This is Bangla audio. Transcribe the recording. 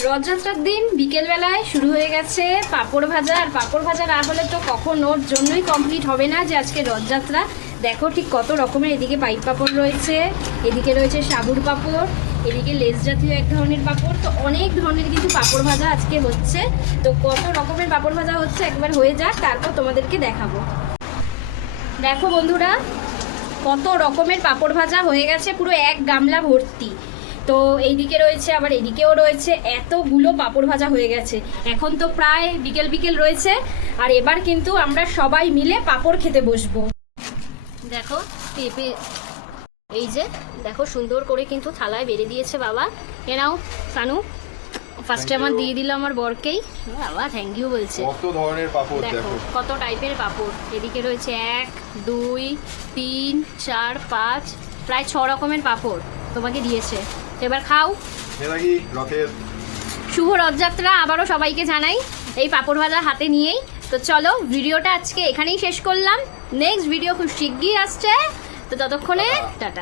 রথযাত্রার দিন বিকেলবেলায় শুরু হয়ে গেছে পাঁপড় ভাজা। আর পাঁপড় ভাজা না হলে তো কখন ওর জন্যই কমপ্লিট হবে না যে আজকে রথযাত্রা। দেখো ঠিক কত রকমের, এদিকে পাইপ পাঁপড় রয়েছে, এদিকে রয়েছে সাবুর পাঁপড়, এদিকে লেস জাতীয় এক ধরনের পাঁপড়। তো অনেক ধরনের কিন্তু পাঁপড় ভাজা আজকে হচ্ছে। তো কত রকমের পাঁপড় ভাজা হচ্ছে একবার হয়ে যাক, তারপর তোমাদেরকে দেখাবো। দেখো বন্ধুরা, কত রকমের পাঁপড় ভাজা হয়ে গেছে, পুরো এক গামলা ভর্তি। তো এইদিকে রয়েছে, আবার এদিকেও রয়েছে, এতগুলো পাঁপড় ভাজা হয়ে গেছে। এখন তো প্রায় বিকেল বিকেল রয়েছে, আর এবার কিন্তু আমরা সবাই মিলে পাঁপড় খেতে বসবো। দেখো পেঁপে, এই যে দেখো সুন্দর করে কিন্তু থালায় বেড়ে দিয়েছে বাবা। এ নাও সানু, ফার্স্টে আমার দিয়ে দিল আমার বরকেই। বাবা থ্যাংক ইউ বলছে। কত ধরনের পাপড় দেখো কত টাইপের পাঁপড়। এদিকে রয়েছে 1 2 3 4 5, প্রায় 6 রকমের পাঁপড় তোমাকে দিয়েছে। এবার খাও। শুভ রথযাত্রা আবারও সবাইকে জানাই এই পাঁপড় ভাজা হাতে নিয়েই। তো চলো ভিডিওটা আজকে এখানেই শেষ করলাম। নেক্সট ভিডিও খুব শিগগির আসছে, তো ততক্ষণে টাটা।